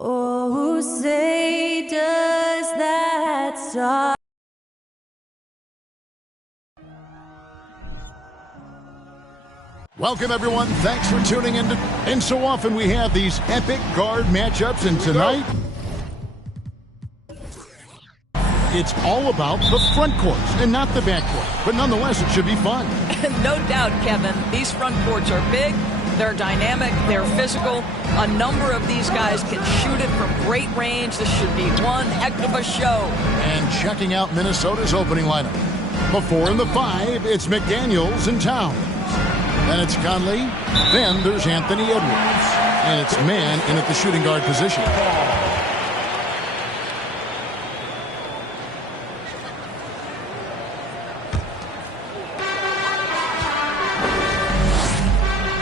Oh, say does that song. Welcome, everyone. Thanks for tuning in. And so often we have these epic guard matchups, and tonight it's all about the front courts and not the back court. But nonetheless, it should be fun. No doubt, Kevin. These front courts are big, they're dynamic, they're physical. A number of these guys can shoot it from great range. This should be one heck of a show. And checking out Minnesota's opening lineup. Before in the 5, it's McDaniels and Towns. Then it's Conley. Then there's Anthony Edwards. And it's man in at the shooting guard position.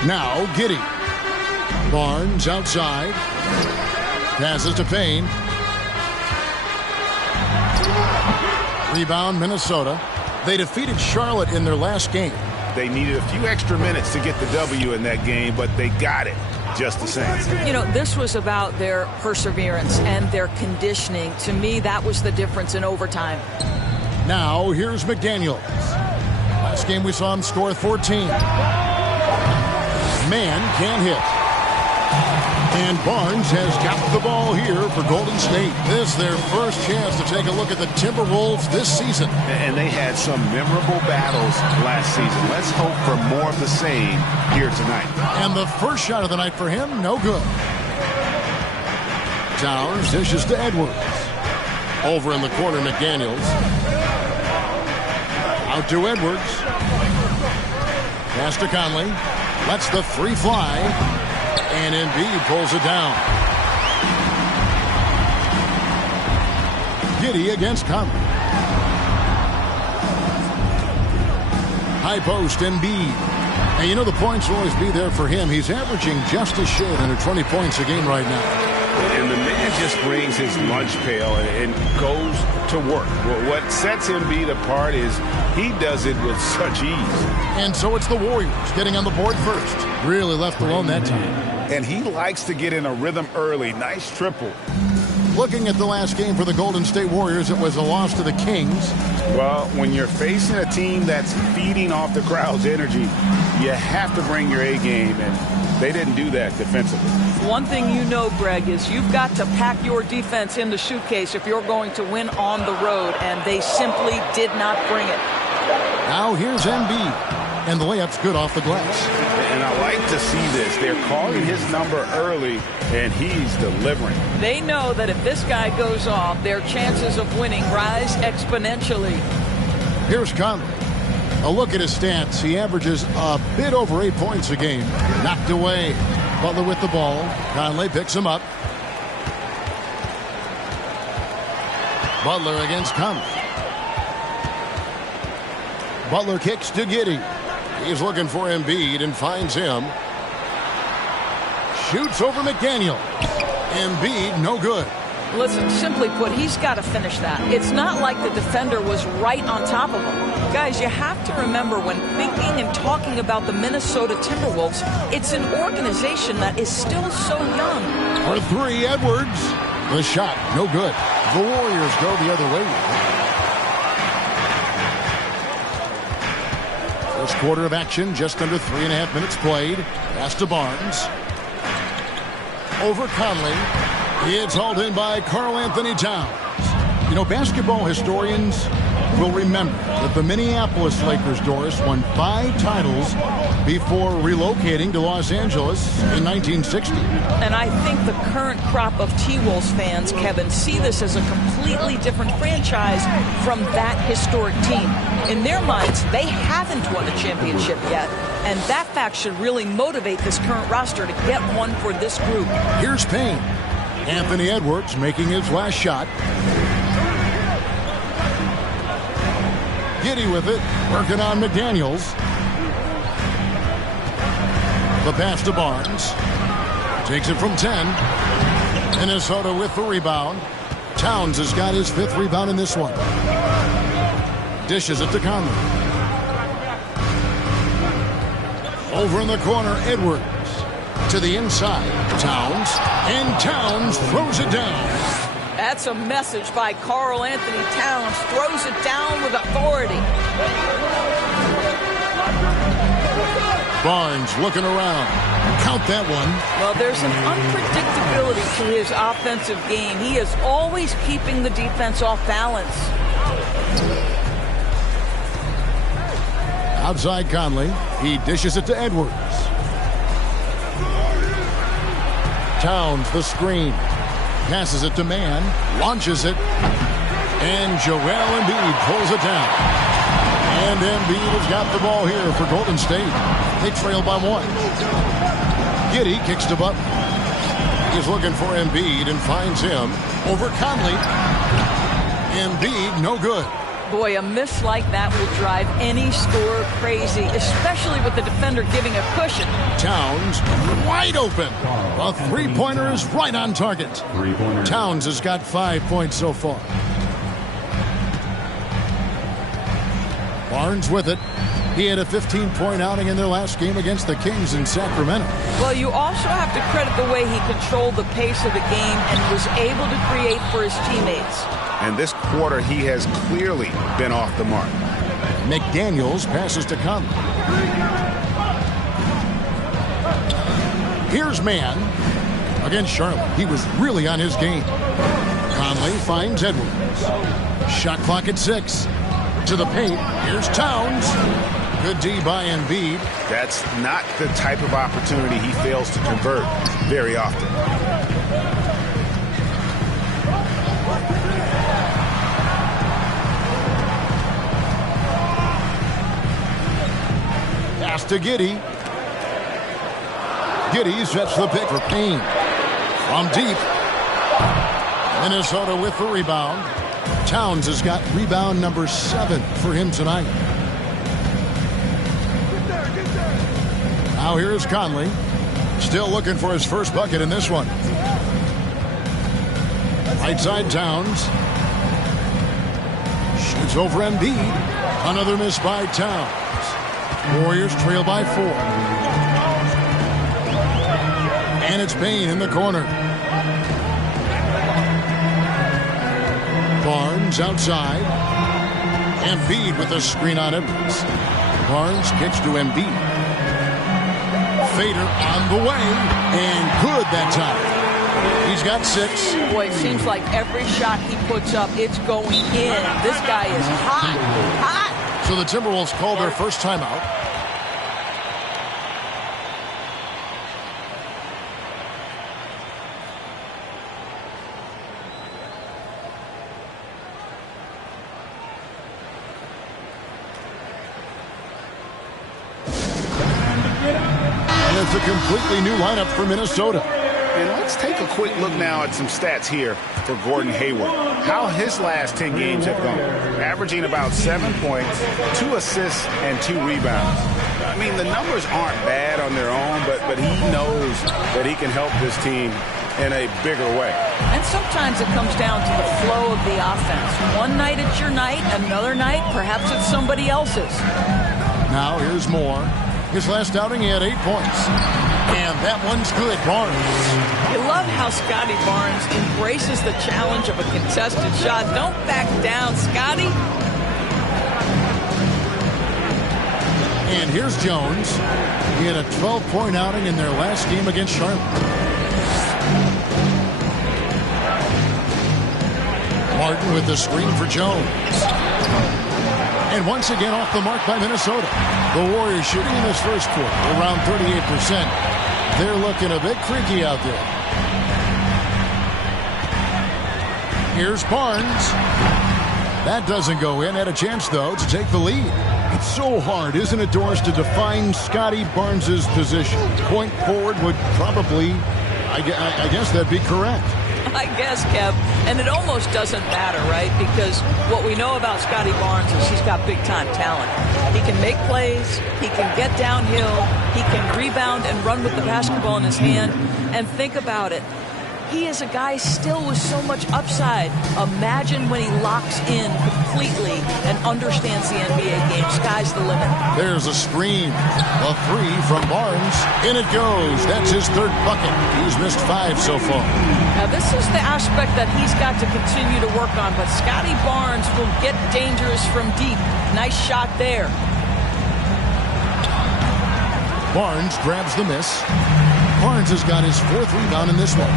Now Giddey. Barnes outside. Passes to Payne. Rebound Minnesota. They defeated Charlotte in their last game. They needed a few extra minutes to get the W in that game, but they got it just the same. You know, this was about their perseverance and their conditioning. To me, that was the difference in overtime. Now, here's McDaniels. Last game we saw him score 14. Man can't hit. And Barnes has got the ball here for Golden State. This is their first chance to take a look at the Timberwolves this season. And they had some memorable battles last season. Let's hope for more of the same here tonight. And the first shot of the night for him, no good. Towns dishes to Edwards. Over in the corner, McDaniels. Out to Edwards. Pass to Conley. Lets the three fly. And Embiid pulls it down. Giddey against Conley. High post, Embiid. And you know the points will always be there for him. He's averaging just a shade under 20 points a game right now. And the man just brings his lunch pail and goes to work. What sets Embiid apart is he does it with such ease. And so it's the Warriors getting on the board first. Really left alone that time. And he likes to get in a rhythm early. Nice triple. Looking at the last game for the Golden State Warriors, it was a loss to the Kings. Well, when you're facing a team that's feeding off the crowd's energy, you have to bring your A game, and they didn't do that defensively. One thing you know, Greg, is you've got to pack your defense in the suitcase if you're going to win on the road, and they simply did not bring it. Now here's Embiid, and the layup's good off the glass. And I like to see this. They're calling his number early, and he's delivering. They know that if this guy goes off, their chances of winning rise exponentially. Here's Conley. A look at his stats. He averages a bit over 8 points a game. Knocked away. Butler with the ball. Conley picks him up. Butler against Conley. Butler kicks to Giddey. He's looking for Embiid and finds him. Shoots over McDaniel. Embiid, no good. Listen, simply put, he's got to finish that. It's not like the defender was right on top of him. Guys, you have to remember when thinking and talking about the Minnesota Timberwolves, it's an organization that is still so young. For three, Edwards. The shot, no good. The Warriors go the other way. First quarter of action, just under 3.5 minutes played. Pass to Barnes. Over Conley. It's hauled in by Karl Anthony Towns. You know, basketball historians will remember that the Minneapolis Lakers, Doris, won 5 titles before relocating to Los Angeles in 1960. And I think the current crop of T-Wolves fans, Kevin, see this as a completely different franchise from that historic team. In their minds, they haven't won a championship yet. And that fact should really motivate this current roster to get one for this group. Here's Payne. Anthony Edwards making his last shot. Giddey with it, working on McDaniels. The pass to Barnes. Takes it from 10. Minnesota with the rebound. Towns has got his 5th rebound in this one. Dishes it to Conley. Over in the corner, Edwards. to the inside. Towns, and Towns throws it down. That's a message by Karl Anthony Towns. Throws it down with authority. Barnes looking around. Count that one. Well, there's an unpredictability to his offensive game. He is always keeping the defense off balance. Outside Conley. He dishes it to Edwards. Towns the screen. Passes it to Mann. Launches it. And Joel Embiid pulls it down. And Embiid has got the ball here for Golden State. They trail by 1. Giddey kicks to Butler. He's looking for Embiid and finds him over Conley. Embiid, no good. Boy, a miss like that will drive any scorer crazy, especially with the defender giving a cushion. Towns wide open. A three-pointer is right on target. Towns has got 5 points so far. Barnes with it. He had a 15-point outing in their last game against the Kings in Sacramento. Well, you also have to credit the way he controlled the pace of the game and was able to create for his teammates. And this quarter, he has clearly been off the mark. McDaniels passes to Conley. Here's Mann against Charlotte. He was really on his game. Conley finds Edwards. Shot clock at 6. To the paint. Here's Towns. Good D by Embiid. That's not the type of opportunity he fails to convert very often. Pass to Giddey. Giddey sets the pick for Payne. From deep. Minnesota with the rebound. Towns has got rebound number 7 for him tonight. Now here's Conley. Still looking for his first bucket in this one. Right side Towns. Shoots over Embiid. Another miss by Towns. Warriors trail by 4. And it's Payne in the corner. Barnes outside. Embiid with a screen on Edwards. Barnes kicks to Embiid. Fader on the way. And good that time. He's got 6. Boy, it seems like every shot he puts up, it's going in. This guy is hot. Hot. So the Timberwolves call their first timeout. It's a completely new lineup for Minnesota. And let's take a quick look now at some stats here for Gordon Hayward. How his last 10 games have gone. Averaging about 7 points, 2 assists, and 2 rebounds. I mean, the numbers aren't bad on their own, but he knows that he can help this team in a bigger way. And sometimes it comes down to the flow of the offense. One night it's your night, another night perhaps it's somebody else's. Now here's Moore. His last outing, he had 8 points. And that one's good. Barnes. I love how Scotty Barnes embraces the challenge of a contested shot. Don't back down, Scotty. And here's Jones. He had a 12-point outing in their last game against Charlotte. Martin with the screen for Jones. And once again off the mark by Minnesota. The Warriors shooting in this first quarter around 38%. They're looking a bit creaky out there. Here's Barnes. That doesn't go in. Had a chance, though, to take the lead. It's so hard, isn't it, Doris, to define Scotty Barnes' position? Point forward would probably, I guess that'd be correct. I guess, Kev. And it almost doesn't matter, right? Because what we know about Scotty Barnes is he's got big-time talent. He can make plays. He can get downhill. He can rebound and run with the basketball in his hand. And think about it. He is a guy still with so much upside. Imagine when he locks in completely and understands the NBA game. Sky's the limit. There's a screen. A three from Barnes. In it goes. That's his third bucket. He's missed 5 so far. Now, this is the aspect that he's got to continue to work on, but Scotty Barnes will get dangerous from deep. Nice shot there. Barnes grabs the miss. Barnes has got his 4th rebound in this one.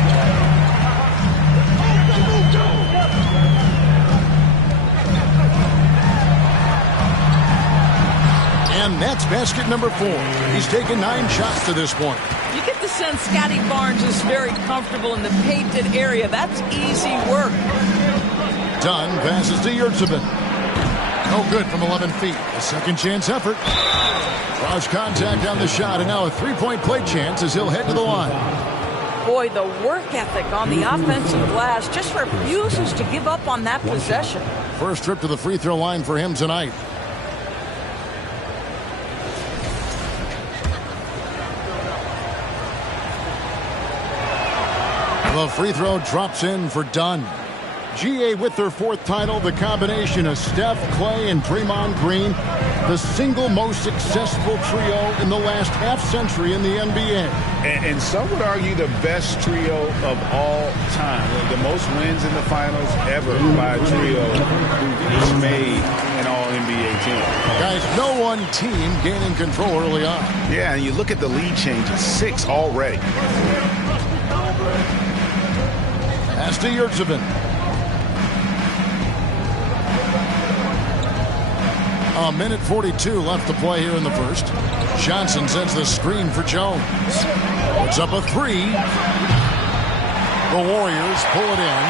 And that's basket number 4. He's taken 9 shots to this point. You get the sense Scotty Barnes is very comfortable in the painted area. That's easy work. Dunn passes to Yurtsevin. No good from 11 feet. A second chance effort. Draws contact on the shot, and now a 3-point play chance as he'll head to the line. Boy, the work ethic on the offensive glass just refuses to give up on that possession. First trip to the free throw line for him tonight. The free throw drops in for Dunn. GA with their 4th title, the combination of Steph, Clay, and Draymond Green, the single most successful trio in the last half-century in the NBA. And some would argue the best trio of all time. The most wins in the finals ever by a trio who's made an all-NBA team. Guys, no one team gaining control early on. Yeah, and you look at the lead changes, 6 already. Pass to Yurtsevin. A minute 42 left to play here in the first. Johnson sends the screen for Jones. Puts up a 3. The Warriors pull it in.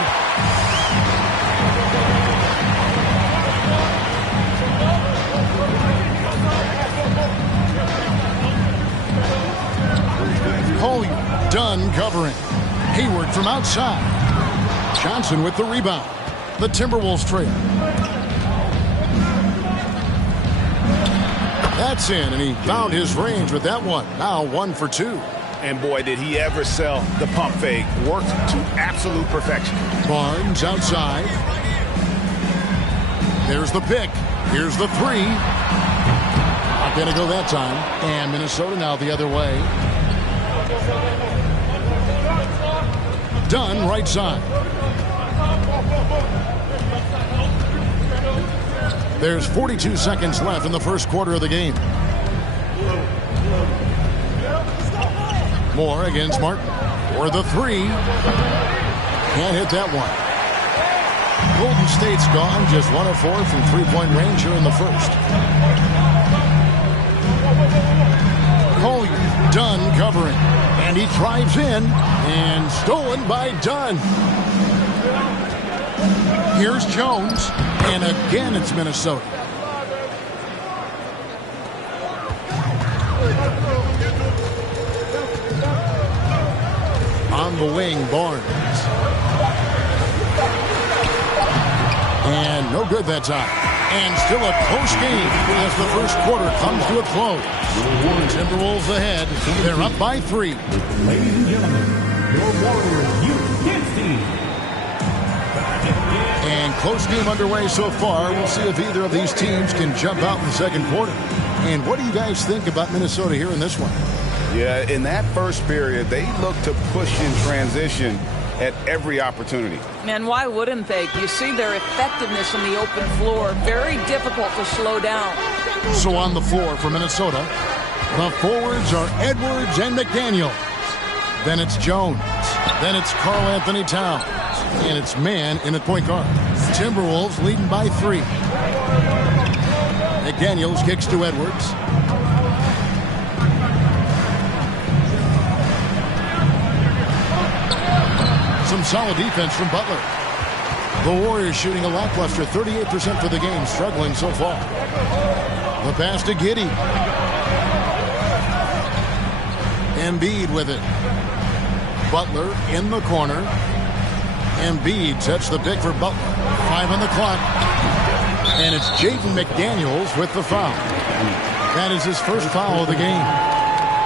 Collier, Dunn covering. Hayward from outside. Johnson with the rebound. The Timberwolves trail. That's in, and he found his range with that one. Now 1 for 2. And boy, did he ever sell the pump fake. Worked to absolute perfection. Barnes outside. There's the pick. Here's the 3. Not going to go that time. And Minnesota now the other way. Dunn right side. There's 42 seconds left in the first quarter of the game. Moore against Martin. For the 3. Can't hit that one. Golden State's gone just 1 of 4 from 3-point range here in the first. Collier, Dunn covering. And he drives in. And stolen by Dunn. Here's Jones. And again, it's Minnesota. On the wing, Barnes. And no good that time. And still a close game as the first quarter comes to a close. Timberwolves ahead. They're up by 3. Ladies and gentlemen, your Warriors youth kids team. And close game underway so far. We'll see if either of these teams can jump out in the second quarter. And what do you guys think about Minnesota here in this one? Yeah, in that first period, they looked to push in transition at every opportunity. And why wouldn't they? You see their effectiveness in the open floor. Very difficult to slow down. So on the floor for Minnesota, the forwards are Edwards and McDaniels. Then it's Jones. Then it's Karl Anthony Towns. And it's man in at point guard. Timberwolves leading by 3. McDaniels kicks to Edwards. Some solid defense from Butler. The Warriors shooting a lackluster 38% for the game, struggling so far. The pass to Giddey. Embiid with it. Butler in the corner. Embiid sets the pick for Butler. 5 on the clock. And it's Jaden McDaniels with the foul. That is his first foul of the game.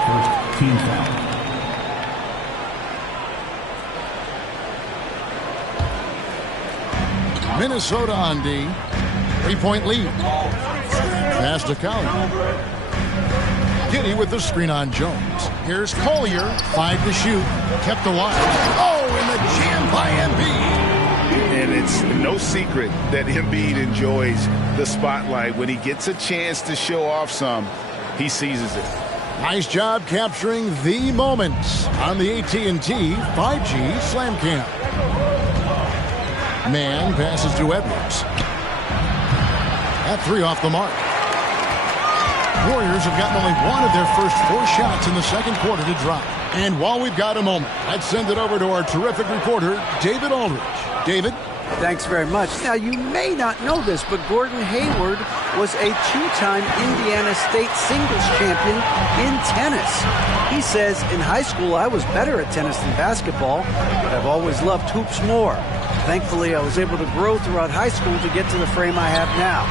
First team foul. Minnesota on D. 3-point lead. Pass to Collier. Giddey with the screen on Jones. Here's Collier. 5 to shoot. Kept alive. Oh, and the jam by Embiid. And it's no secret that Embiid enjoys the spotlight. When he gets a chance to show off some, he seizes it. Nice job capturing the moments on the AT&T 5G Slam Cam. Man passes to Edwards. That 3 off the mark. Warriors have gotten only one of their first 4 shots in the second quarter to drop. And while we've got a moment, let's send it over to our terrific reporter, David Aldridge. David? Thanks very much. Now, you may not know this, but Gordon Hayward was a 2-time Indiana State singles champion in tennis. He says, in high school, I was better at tennis than basketball, but I've always loved hoops more. Thankfully, I was able to grow throughout high school to get to the frame I have now.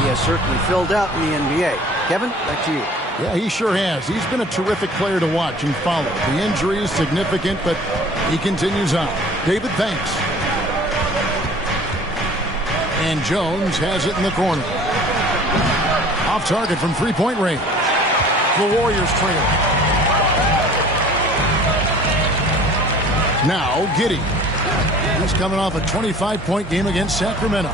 He has certainly filled out in the NBA. Kevin, back to you. Yeah, he sure has. He's been a terrific player to watch and follow. The injury is significant, but he continues on. David, thanks. And Jones has it in the corner. Off target from 3-point range. The Warriors trail. Now Giddey. He's coming off a 25-point game against Sacramento.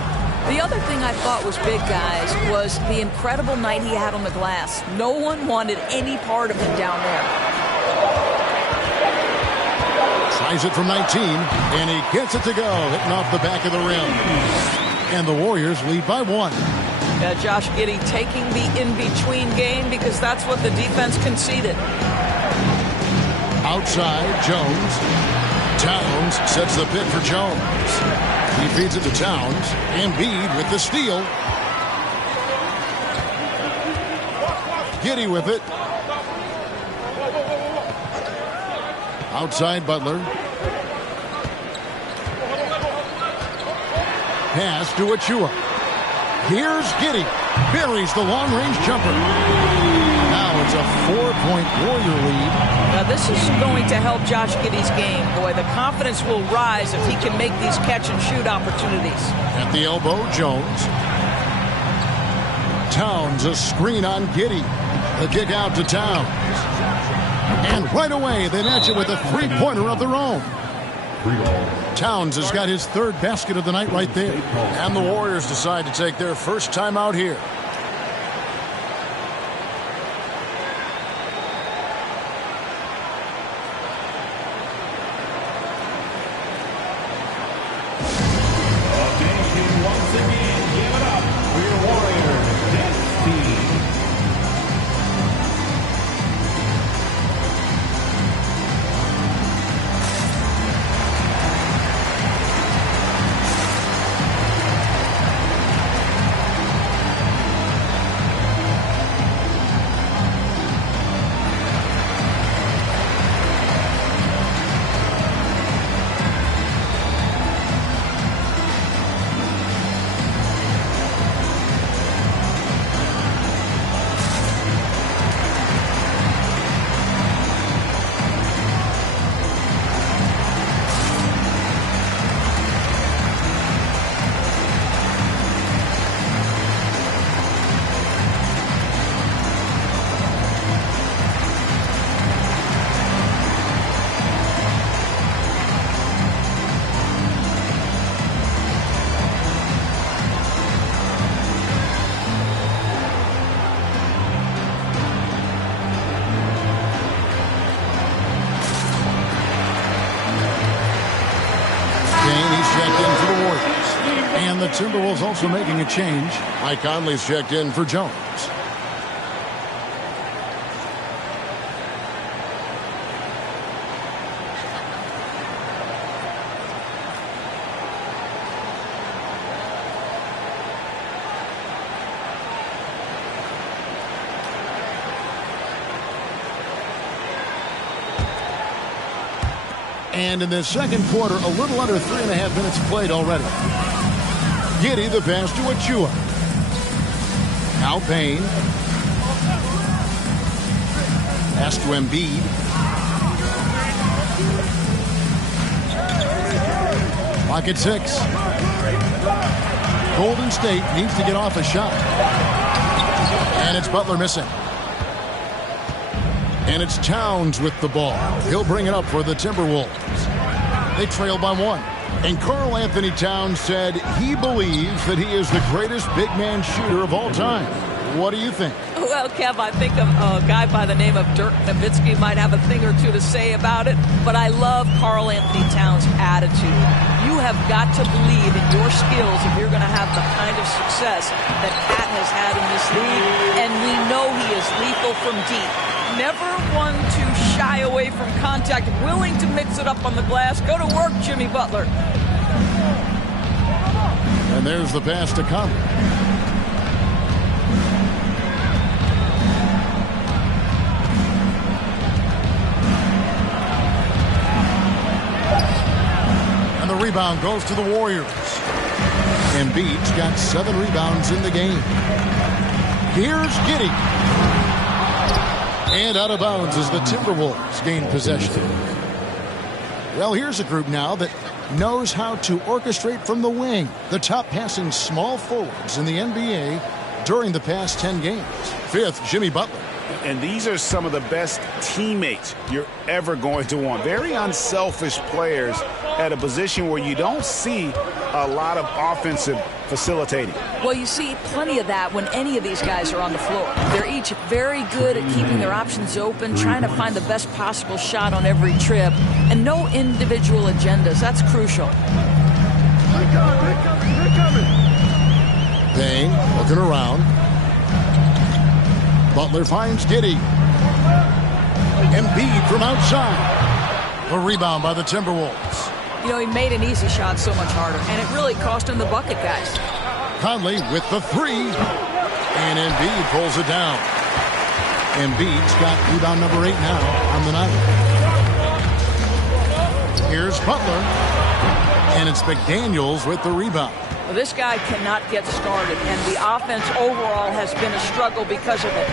The other thing I thought was big, guys, was the incredible night he had on the glass. No one wanted any part of him down there. Tries it from 19, and he gets it to go, hitting off the back of the rim. And the Warriors lead by 1. Yeah, Josh Giddey taking the in-between game because that's what the defense conceded. Outside, Jones. Towns sets the pick for Jones. He feeds it to Towns. Embiid with the steal. Giddey with it. Outside, Butler. Pass to Achua. Here's Giddey. Buries the long-range jumper. Now it's a 4-point Warrior lead. Now this is going to help Josh Giddey's game. Boy, the confidence will rise if he can make these catch-and-shoot opportunities. At the elbow, Jones. Towns, a screen on Giddey. The kick out to Towns. And right away, they match it with a 3-pointer of their own. Towns has got his 3rd basket of the night right there. And the Warriors decide to take their first time out here. And the Timberwolves also making a change. Mike Conley's checked in for Jones. And in the second quarter, a little under 3.5 minutes played already. Giddey the pass to Achua. Now Payne. Pass to Embiid. Clock at 6. Golden State needs to get off a shot. And it's Butler missing. And it's Towns with the ball. He'll bring it up for the Timberwolves. They trail by 1. And Karl Anthony Towns said he believes that he is the greatest big man shooter of all time. What do you think? Well, Kev, I think a guy by the name of Dirk Nowitzki might have a thing or two to say about it, but I love Karl Anthony Towns' attitude. You have got to believe in your skills if you're going to have the kind of success that Cat has had in this league, and we know he is lethal from deep. Never one to shy away from contact, willing to mix it up on the glass. Go to work, Jimmy Butler. And there's the pass to Conley. And the rebound goes to the Warriors. Embiid's got 7 rebounds in the game. Here's Giddey. And out of bounds as the Timberwolves gain possession. Well, here's a group now that knows how to orchestrate from the wing. The top passing small forwards in the NBA during the past 10 games. 5th, Jimmy Butler. And these are some of the best teammates you're ever going to want. Very unselfish players at a position where you don't see a lot of offensive facilitating. Well, you see plenty of that when any of these guys are on the floor. They're each very good at keeping their options open, trying to find the best possible shot on every trip, and no individual agendas. That's crucial. Payne looking around. Butler finds Giddey. Embiid from outside. A rebound by the Timberwolves. You know, he made an easy shot so much harder, and it really cost him the bucket, guys. Conley with the 3. And Embiid pulls it down. Embiid's got rebound number 8 now on the night. Here's Butler. And it's McDaniels with the rebound. Well, this guy cannot get started, and the offense overall has been a struggle because of it.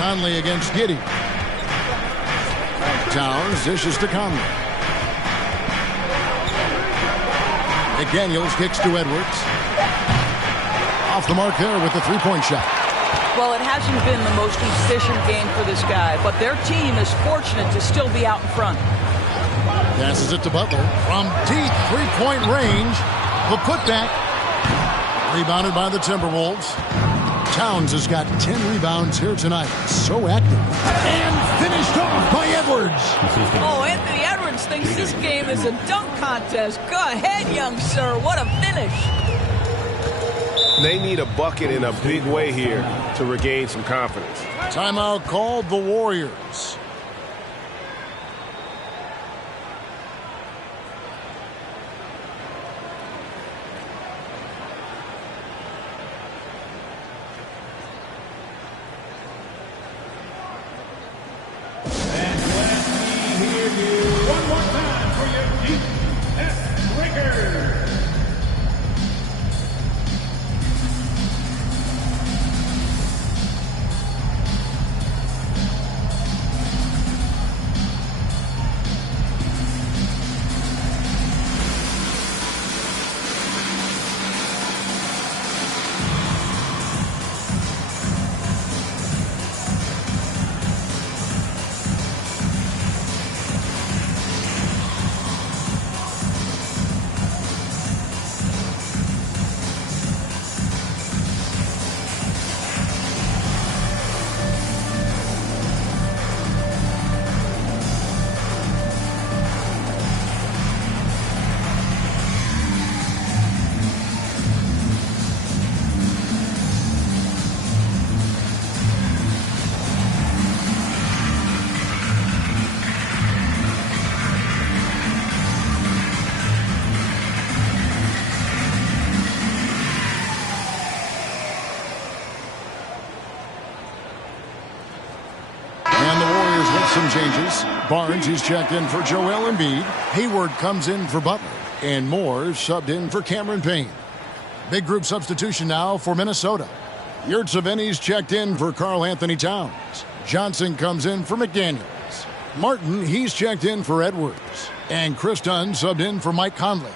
Conley against Giddey. Towns dishes to Conley. McDaniels kicks to Edwards. Off the mark there with the 3-point shot. Well, it hasn't been the most efficient game for this guy, but their team is fortunate to still be out in front. Passes it to Butler from deep 3-point range. The putback. Rebounded by the Timberwolves. Towns has got 10 rebounds here tonight. So active. And finished off by Edwards. Oh, Anthony Edwards thinks this game is a dunk contest. Go ahead, young sir. What a finish. They need a bucket in a big way here to regain some confidence. Timeout called the Warriors. Some changes. Barnes is checked in for Joel Embiid. Hayward comes in for Butler. And Moore subbed in for Cameron Payne. Big group substitution now for Minnesota. Yurtseven's checked in for Karl Anthony Towns. Johnson comes in for McDaniels. Martin, he's checked in for Edwards. And Chris Dunn subbed in for Mike Conley.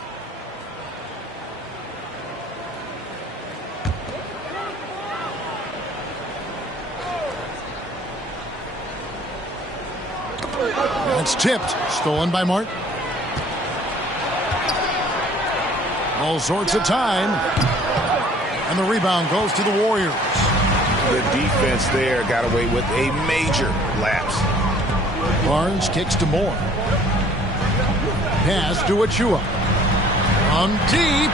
That's tipped. Stolen by Martin. All sorts of time. And the rebound goes to the Warriors. The defense there got away with a major lapse. Barnes kicks to Moore. Pass to Achua. On deep.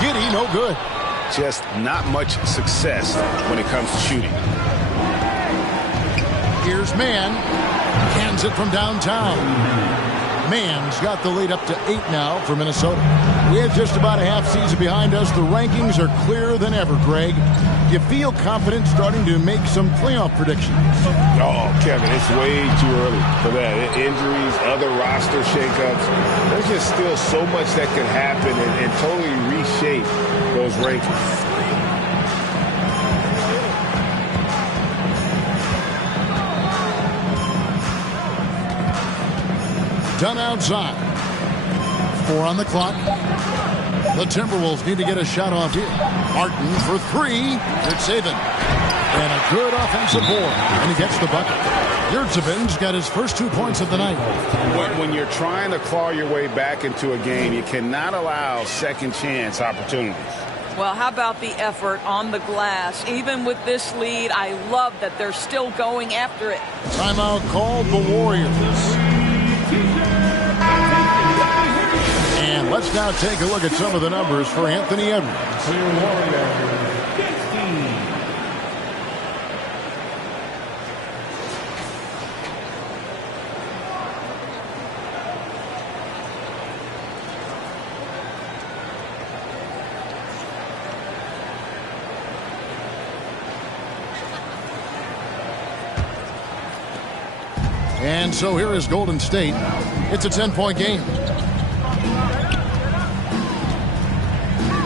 Giddey, no good. Just not much success when it comes to shooting. Here's Mann. Cans it from downtown. Mann's got the lead up to 8 now for Minnesota. We have just about a half season behind us. The rankings are clearer than ever, Greg. You feel confident starting to make some playoff predictions? Oh, Kevin, it's way too early for that. Injuries, other roster shakeups. There's just still so much that can happen and totally reshape those rankings. Done outside. 4 on the clock. The Timberwolves need to get a shot off here. Martin for 3. Good saving. And a good offensive board. And he gets the bucket. Yurtseven's got his first 2 points of the night. When you're trying to claw your way back into a game, you cannot allow second chance opportunities. Well, how about the effort on the glass? Even with this lead, I love that they're still going after it. Timeout called the Warriors. And let's now take a look at some of the numbers for Anthony Edwards. And so here is Golden State. It's a 10-point game.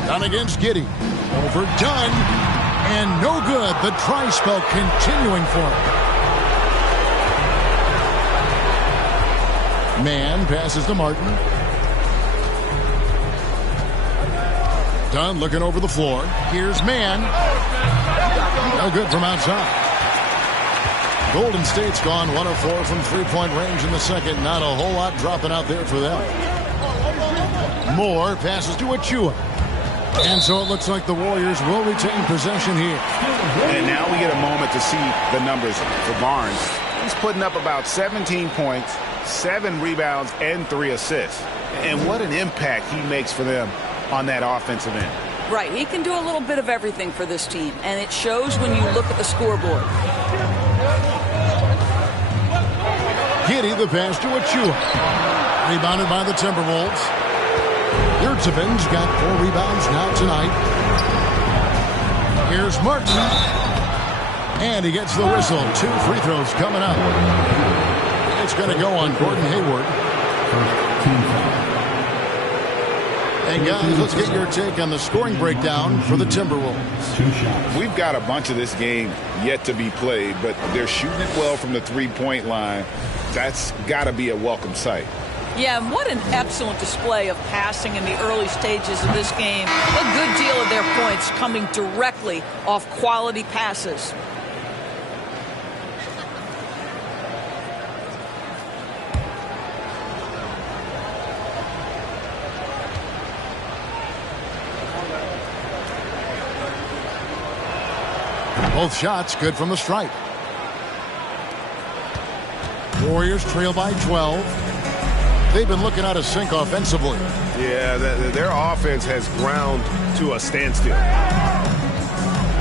Done against Giddey. Overdone. And no good. The try spell continuing for him. Mann passes to Martin. Dunn looking over the floor. Here's Mann. No good from outside. Golden State's gone 1 of 4 from three-point range in the second. Not a whole lot dropping out there for them. Moore passes to Achua. And so it looks like the Warriors will retain possession here. And now we get a moment to see the numbers for Barnes. He's putting up about 17 points, 7 rebounds, and 3 assists. And what an impact he makes for them on that offensive end. Right, he can do a little bit of everything for this team, and it shows when you look at the scoreboard. Giddey the pass to Achua. Rebounded by the Timberwolves. Yurtseven's got 4 rebounds now tonight. Here's Martin. And he gets the whistle. 2 free throws coming up. It's going to go on Gordon Hayward. And guys, let's get your take on the scoring breakdown for the Timberwolves. We've got a bunch of this game yet to be played, but they're shooting it well from the three-point line. That's got to be a welcome sight. Yeah, and what an excellent display of passing in the early stages of this game. A good deal of their points coming directly off quality passes. Both shots good from the stripe. Warriors trail by 12. They've been looking out of sync offensively. Yeah, their offense has ground to a standstill.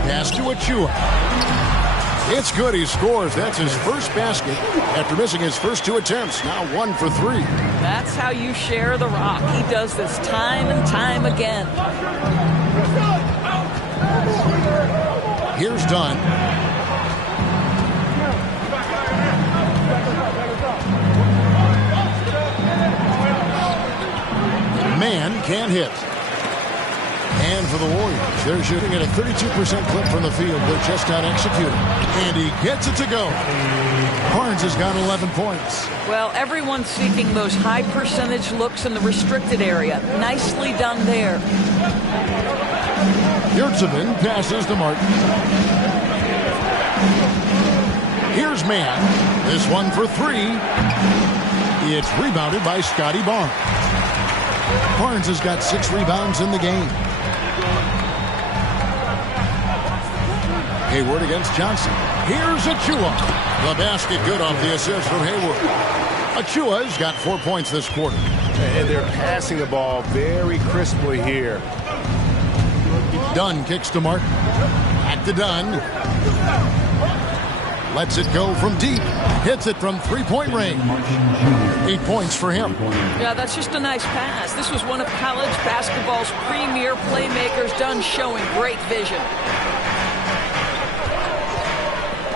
Pass to Achua. It's good. He scores. That's his first basket after missing his first 2 attempts. Now 1 for 3. That's how you share the rock. He does this time and time again. Here's Dunn. Mann can't hit. man for the Warriors. They're shooting at a 32% clip from the field. They're just not executing. And he gets it to go. Barnes has got 11 points. Well, everyone's seeking those high percentage looks in the restricted area. Nicely done there. Yurtsevin passes to Martin. Here's Mann. This one for three. It's rebounded by Scotty Barnes. Barnes has got 6 rebounds in the game. Hayward against Johnson. Here's Achua. The basket good off the assist from Hayward. Achua's got 4 points this quarter. And they're passing the ball very crisply here. Dunn kicks to Martin. Back to Dunn. Lets it go from deep. Hits it from three-point range. 8 points for him. Yeah, that's just a nice pass. This was one of college basketball's premier playmakers. Dunn showing great vision.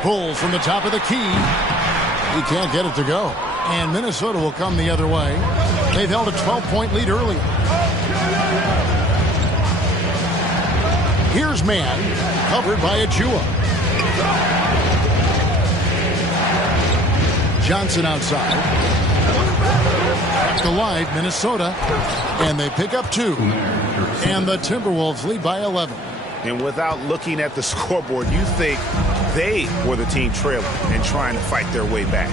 Pulls from the top of the key. He can't get it to go. And Minnesota will come the other way. They've held a 12-point lead early. Here's Mann, covered by Achua. Johnson outside. Back to live, Minnesota. And they pick up 2. And the Timberwolves lead by 11. And without looking at the scoreboard, you think they were the team trailing and trying to fight their way back.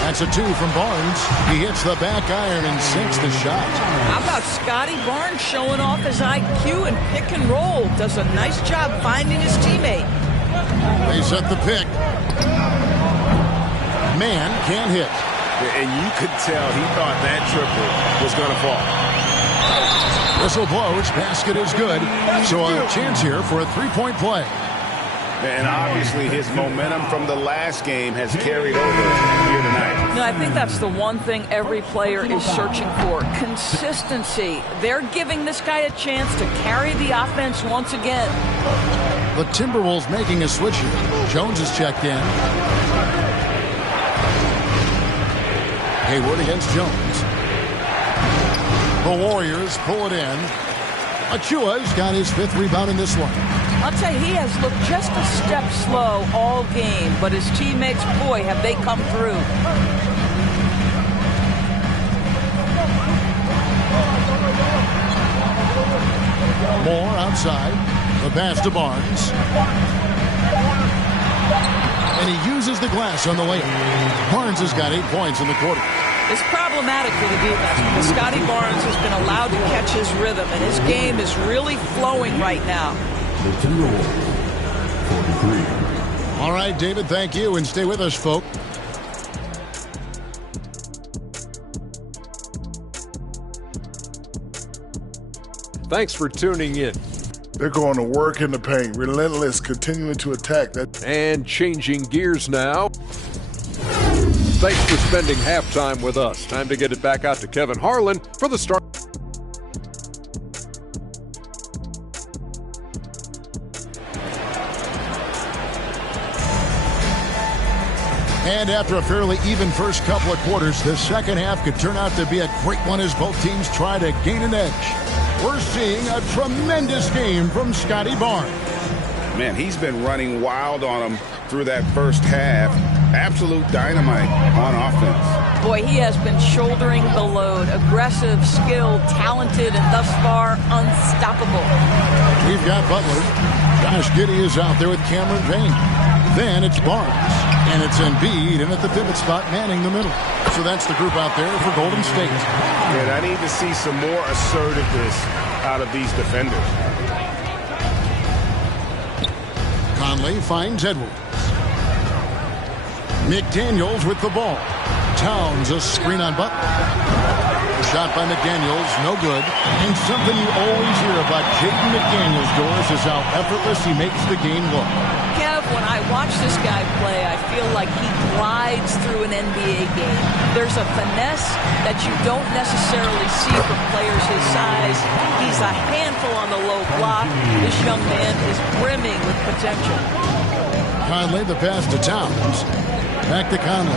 That's a 2 from Barnes. He hits the back iron and sinks the shot. How about Scotty Barnes showing off his IQ and pick and roll? Does a nice job finding his teammate. They set the pick. Mann can't hit. And you could tell he thought that triple was going to fall. Whistle blows. Basket is good. So a chance here for a three-point play. And obviously his momentum from the last game has carried over here tonight. No, I think that's the one thing every player is searching for. Consistency. They're giving this guy a chance to carry the offense once again. The Timberwolves making a switch here. Jones is checked in. Hayward against Jones. The Warriors pull it in. Achua's got his 5th rebound in this one. I'll tell you, he has looked just a step slow all game, but his teammates, boy, have they come through. Moore outside. The pass to Barnes. And he uses the glass on the layup. Barnes has got 8 points in the quarter. It's problematic for the defense because Scotty Barnes has been allowed to catch his rhythm, and his game is really flowing right now. The Timberwolves, 43. All right, David, thank you, and stay with us, folks. Thanks for tuning in. They're going to work in the paint, relentless, continuing to attack. And changing gears now. Thanks for spending halftime with us. Time to get it back out to Kevin Harlan for the start. And after a fairly even first couple of quarters, the second half could turn out to be a great one as both teams try to gain an edge. We're seeing a tremendous game from Scotty Barnes. Man, he's been running wild on him through that first half. Absolute dynamite on offense. Boy, he has been shouldering the load. Aggressive, skilled, talented, and thus far unstoppable. We've got Butler. Josh Giddey is out there with Cameron Payne. Then it's Barnes. And it's Embiid in at the pivot spot, manning the middle. So that's the group out there for Golden State. And I need to see some more assertiveness out of these defenders. Conley finds Edwards. McDaniels with the ball. Towns a screen on Butler. A shot by McDaniels, no good. And something you always hear about Jaden McDaniels, Doris, is how effortless he makes the game look. Kev, when I watch this guy play, I feel like he glides through an NBA game. There's a finesse that you don't necessarily see from players his size. He's a handful on the low block. This young man is brimming with potential. Conley, the pass to Towns. Back to Conley.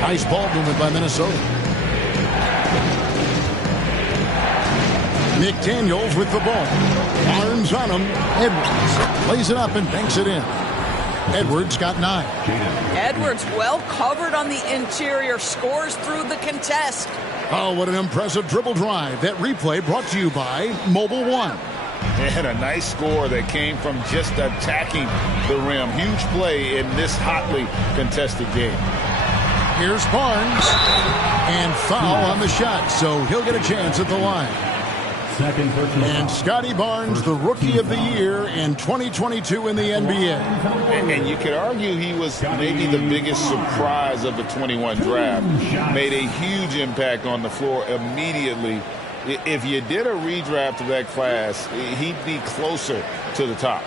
Nice ball movement by Minnesota. McDaniels with the ball. Barnes on him. Edwards lays it up and banks it in. Edwards got 9. Edwards well covered on the interior, scores through the contest. Oh, what an impressive dribble drive. That replay brought to you by Mobile One. And a nice score that came from just attacking the rim. Huge play in this hotly contested game. Here's Barnes. And foul on the shot, so he'll get a chance at the line. And Scotty Barnes, the Rookie of the Year in 2022 in the NBA. And you could argue he was maybe the biggest surprise of the 21 draft. Made a huge impact on the floor immediately. If you did a redraft of that class, he'd be closer to the top.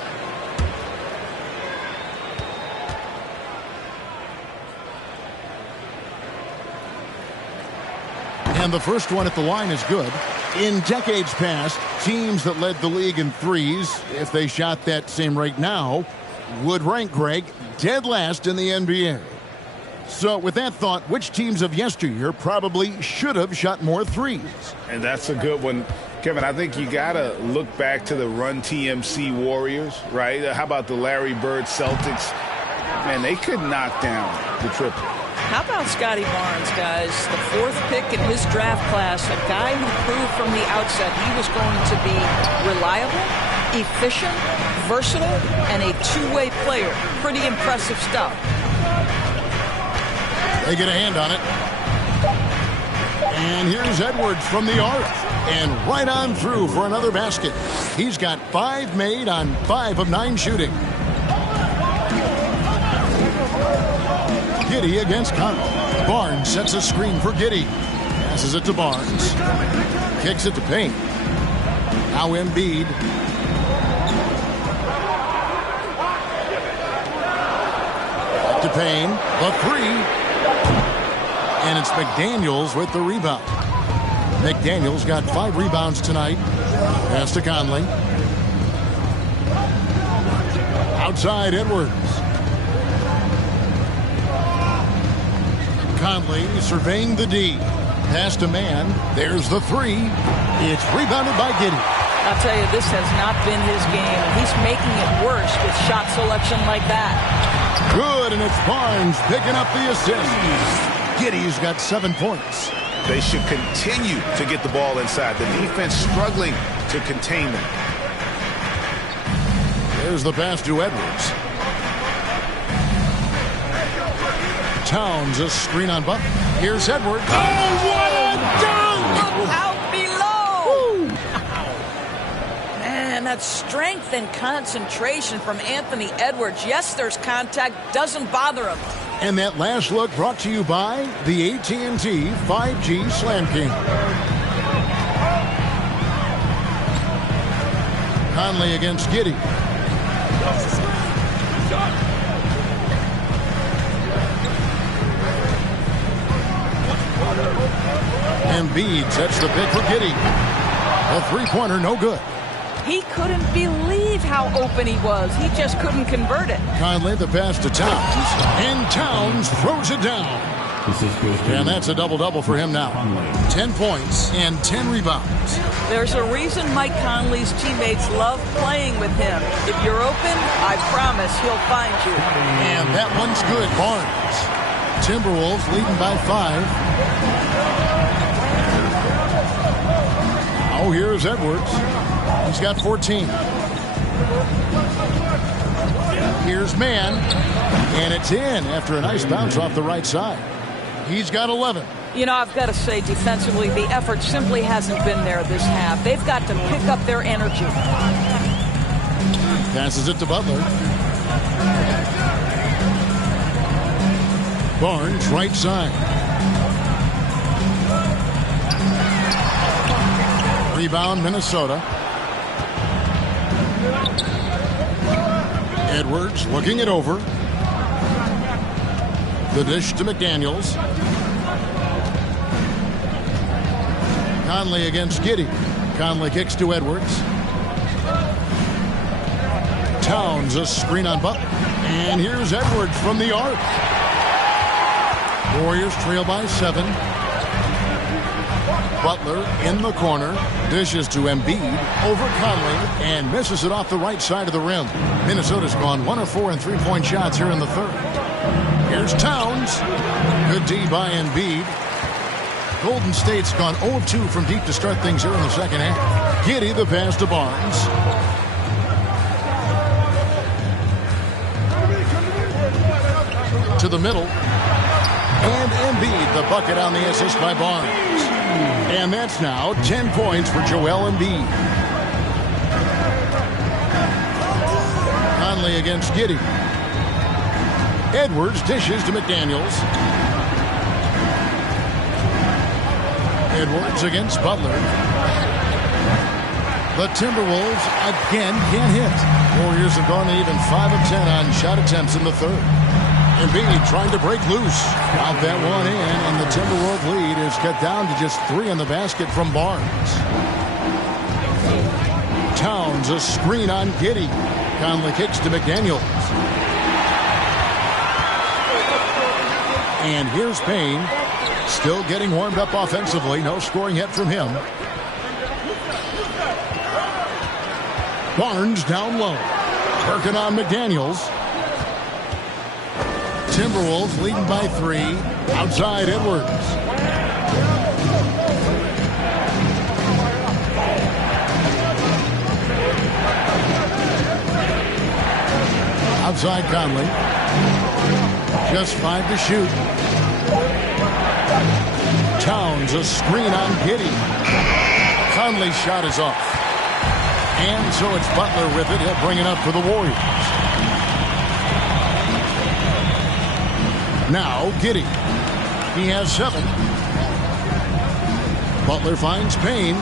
And the first one at the line is good. In decades past, teams that led the league in threes, if they shot that same rate now, would rank, Greg, dead last in the NBA. So with that thought, which teams of yesteryear probably should have shot more threes? And that's a good one. Kevin, I think you got to look back to the Run TMC Warriors, right? How about the Larry Bird Celtics? Man, they could knock down the triple. How about Scotty Barnes, guys? The 4th pick in his draft class, a guy who proved from the outset he was going to be reliable, efficient, versatile, and a two-way player. Pretty impressive stuff. They get a hand on it. And here's Edwards from the arc. And right on through for another basket. He's got 5 made on 5 of 9 shooting. Giddey against Conley. Barnes sets a screen for Giddey. Passes it to Barnes. Kicks it to Payne. Now Embiid. Back to Payne. The 3. And it's McDaniels with the rebound. McDaniels got 5 rebounds tonight. Pass to Conley. Outside Edwards. Conley surveying the D. Pass to man. There's the 3. It's rebounded by Giddey. I'll tell you, this has not been his game. He's making it worse with shot selection like that. Good, and it's Barnes picking up the assist. Giddey's got 7 points. They should continue to get the ball inside. The defense struggling to contain them. There's the pass to Edwards. Towns a screen on Butler. Here's Edwards. Oh, what a dunk! Look out below! Man, that strength and concentration from Anthony Edwards. Yes, there's contact. Doesn't bother him. And that last look brought to you by the AT&T 5G Slam King. Conley against Giddey. Embiid sets the pick for Giddey. A 3-pointer, no good. He couldn't believe how open he was. He just couldn't convert it. Conley the pass to Towns. And Towns throws it down. And that's a double-double for him now. 10 points and 10 rebounds. There's a reason Mike Conley's teammates love playing with him. If you're open, I promise he'll find you. And that one's good. Barnes. Timberwolves leading by 5. Oh, here's Edwards. He's got 14. Here's Mann. And it's in after a nice bounce off the right side. He's got 11. You know, I've got to say, defensively, the effort simply hasn't been there this half. They've got to pick up their energy. Passes it to Butler. Barnes, right side. Rebound, Minnesota. Edwards looking it over. The dish to McDaniels. Conley against Giddey. Conley kicks to Edwards. Towns a screen on Butler. And here's Edwards from the arc. Warriors trail by 7. Butler in the corner. Dishes to Embiid over Conley and misses it off the right side of the rim. Minnesota's gone 1 of 4 in three-point shots here in the third. Here's Towns. Good D by Embiid. Golden State's gone 0 of 2 from deep to start things here in the second half. Giddey the pass to Barnes. To the middle. And Embiid the bucket on the assist by Barnes. And that's now 10 points for Joel Embiid. Conley against Giddey. Edwards dishes to McDaniels. Edwards against Butler. The Timberwolves again can't hit. Warriors have gone even 5 of 10 on shot attempts in the third. Embiid trying to break loose. Out that one in, and the Timberwolves lead is cut down to just 3 in the basket from Barnes. Towns a screen on Giddey. Conley kicks to McDaniels. And here's Payne. Still getting warmed up offensively. No scoring yet from him. Barnes down low. Working on McDaniels. Timberwolves leading by 3. Outside Edwards. Outside Conley. Just 5 to shoot. Towns a screen on Giddey. Conley's shot is off. And so it's Butler with it. He'll bring it up for the Warriors. Now Giddey. He has 7. Butler finds Payne.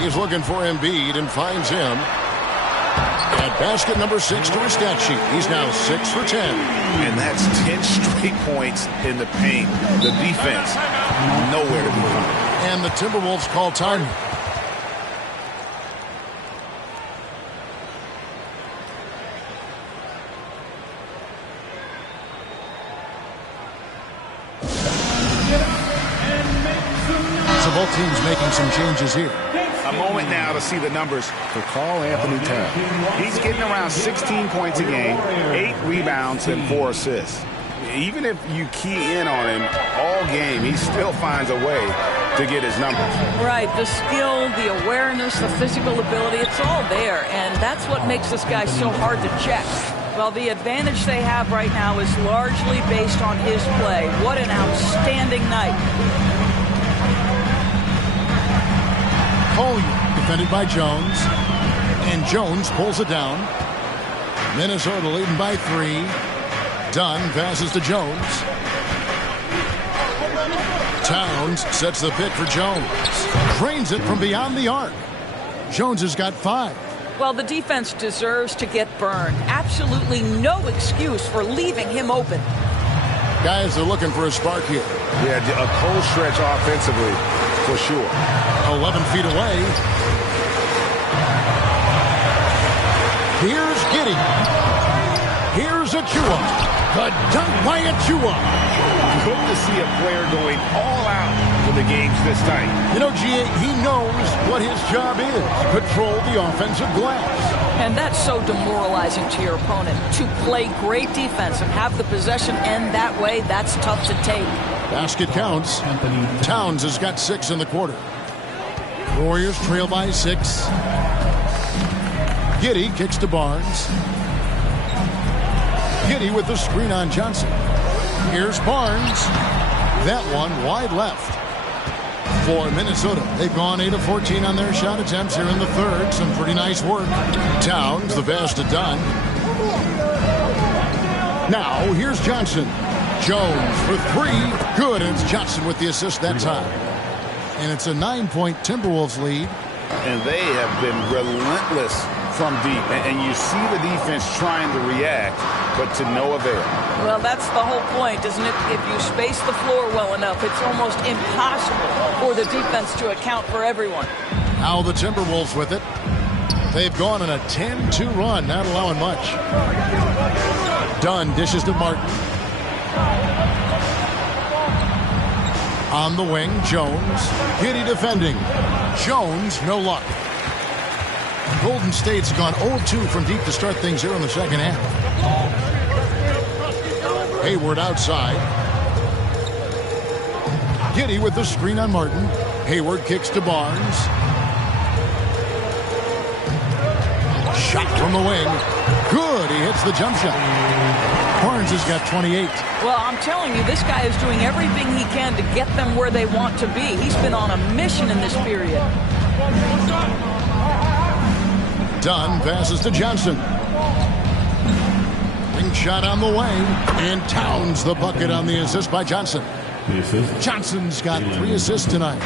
He's looking for Embiid and finds him. At basket number 6 to his stat sheet. He's now 6 for 10. And that's 10 straight points in the paint. The defense, nowhere to be found. And the Timberwolves call time. So both teams making some changes here. A moment now to see the numbers for Karl-Anthony Towns. He's getting around 16 points a game, 8 rebounds, and 4 assists. Even if you key in on him all game, he still finds a way to get his numbers. Right, the skill, the awareness, the physical ability, it's all there. And that's what makes this guy so hard to check. Well, the advantage they have right now is largely based on his play. What an outstanding night. Collier defended by Jones. And Jones pulls it down. Minnesota leading by 3. Dunn passes to Jones. Towns sets the pick for Jones. Drains it from beyond the arc. Jones has got 5. Well, the defense deserves to get burned. Absolutely no excuse for leaving him open. Guys are looking for a spark here. Yeah, a cold stretch offensively, for sure. 11 feet away. Here's Giddey. Here's Achua. The dunk by Achua. Good to see a player going all out for the games this tight. You know, G.A., he knows what his job is. Control the offensive glass. And that's so demoralizing to your opponent. To play great defense and have the possession end that way, that's tough to take. Basket counts. Towns has got 6 in the quarter. Warriors trail by 6. Giddey kicks to Barnes. Giddey with the screen on Johnson. Here's Barnes. That one wide left. For Minnesota, they've gone 8 of 14 on their shot attempts here in the third. Some pretty nice work. Towns, the pass to Dunn. Now, here's Johnson. Jones for 3. Good, and it's Johnson with the assist that time. And it's a 9-point Timberwolves lead. And they have been relentless from deep. And you see the defense trying to react, but to no avail. Well, that's the whole point, isn't it? If you space the floor well enough, it's almost impossible for the defense to account for everyone. Now the Timberwolves with it. They've gone on a 10-2 run, not allowing much. Dunn dishes to Martin. On the wing, Jones. Giddey defending. Jones, no luck. Golden State's gone 0-2 from deep to start things here in the second half. Hayward outside. Giddey with the screen on Martin. Hayward kicks to Barnes. Shot from the wing. Good. He hits the jump shot. Barnes has got 28. Well, I'm telling you, this guy is doing everything he can to get them where they want to be. He's been on a mission in this period. Dunn passes to Johnson. Ring shot on the way. And Towns the bucket on the assist by Johnson. Johnson's got 3 assists tonight.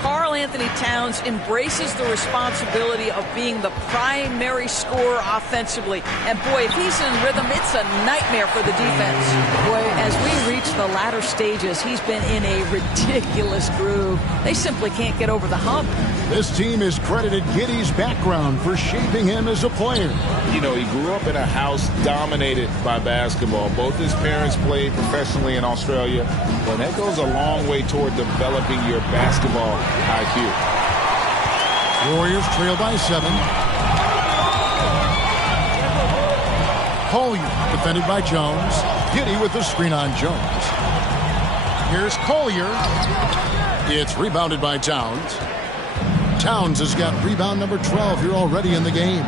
Karl Anthony Towns embraces the responsibility of being the primary scorer offensively. And boy, if he's in rhythm, it's a nightmare for the defense. Boy, as we reach the latter stages, he's been in a ridiculous groove. They simply can't get over the hump. This team has credited Giddey's background for shaping him as a player. You know, he grew up in a house dominated by basketball. Both his parents played professionally in Australia. But that goes a long way toward developing your basketball IQ. Warriors trail by 7. Collier defended by Jones. Giddey with the screen on Jones. Here's Collier. It's rebounded by Towns. Towns has got rebound number 12 here already in the game.